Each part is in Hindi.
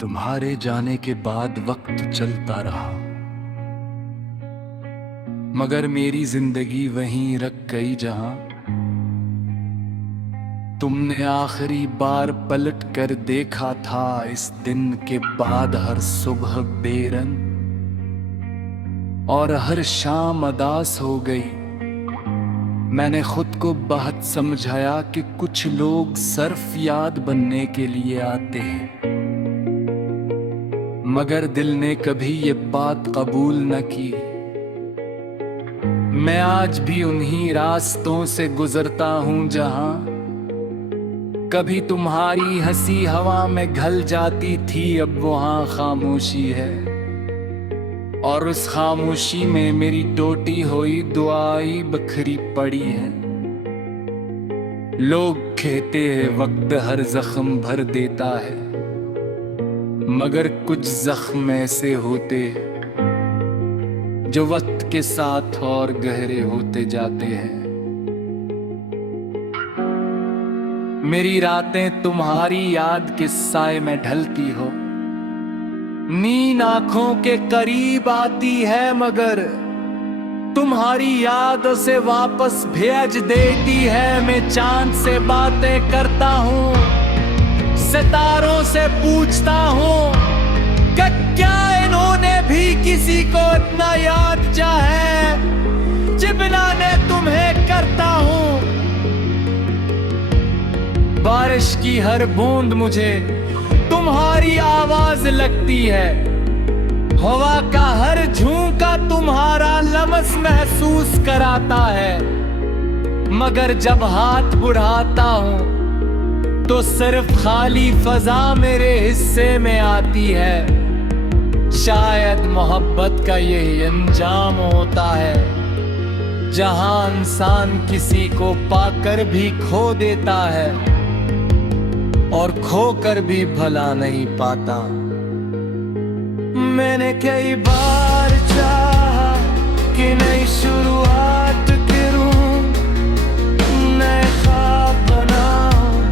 तुम्हारे जाने के बाद वक्त चलता रहा, मगर मेरी जिंदगी वहीं रख गई जहां तुमने आखिरी बार पलट कर देखा था। इस दिन के बाद हर सुबह बेरंग और हर शाम अदास हो गई। मैंने खुद को बहुत समझाया कि कुछ लोग सिर्फ याद बनने के लिए आते हैं, मगर दिल ने कभी ये बात कबूल न की। मैं आज भी उन्हीं रास्तों से गुजरता हूं जहां कभी तुम्हारी हंसी हवा में घल जाती थी। अब वहां खामोशी है और उस खामोशी में मेरी टूटी हुई दुआई बिखरी पड़ी है। लोग कहते हैं वक्त हर जख्म भर देता है, मगर कुछ जख्म ऐसे होते जो वक्त के साथ और गहरे होते जाते हैं। मेरी रातें तुम्हारी याद के साए में ढलती हो, नींद आंखों के करीब आती है, मगर तुम्हारी याद उसे वापस भेज देती है। मैं चांद से बातें करता हूँ, सितारों से पूछता हूँ कि क्या इन्होंने भी किसी को इतना याद किया है जितना ने तुम्हें करता हूँ। बारिश की हर बूंद मुझे तुम्हारी आवाज लगती है, हवा का हर झोंका तुम्हारा लम्स महसूस कराता है। मगर जब हाथ बढ़ाता हूँ तो सिर्फ खाली फजा मेरे हिस्से में आती है। शायद मोहब्बत का यही अंजाम होता है, जहां इंसान किसी को पाकर भी खो देता है और खोकर भी भला नहीं पाता। मैंने कई बार चाहा कि नई शुरुआत करूं, नए ख्वाब बनाऊं,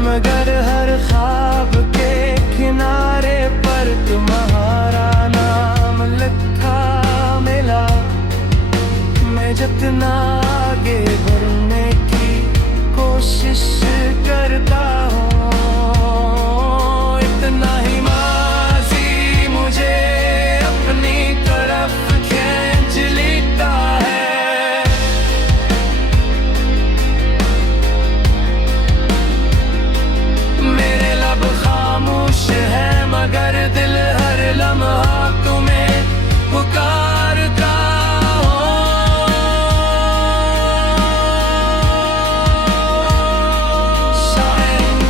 मगर हर ख्वाब के किनारे पर तुम्हारा नाम लिखा मिला। मैं जितना आगे बढ़ने की कोशिश करता हूँ, इतना ही माज़ी मुझे अपनी तरफ खींच लेता है। मेरे लब खामोश है, मगर दिल हर लम्हा तुम्हें पुकारता। शायद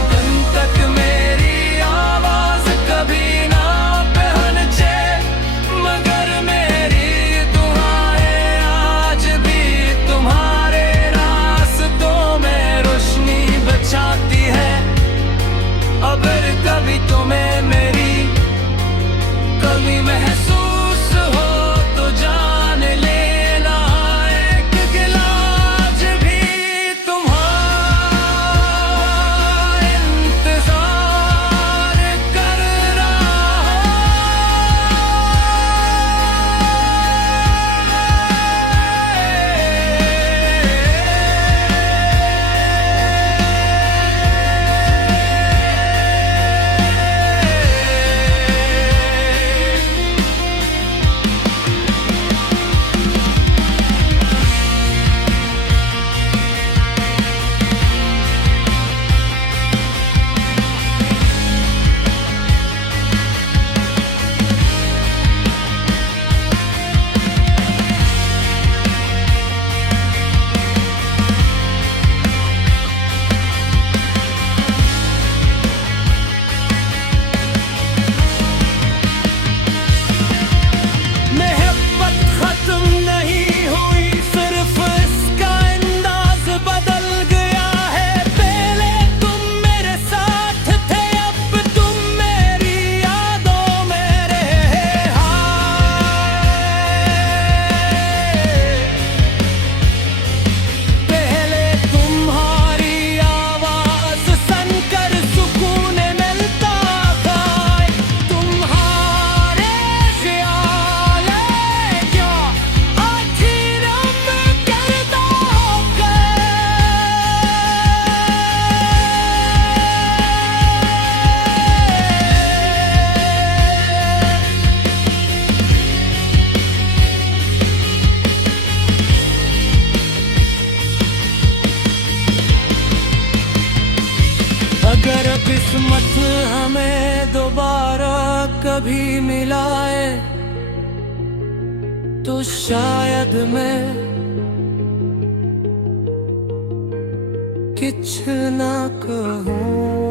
किस्मत हमें दोबारा कभी मिलाए तो शायद मैं कुछ ना कहूँ।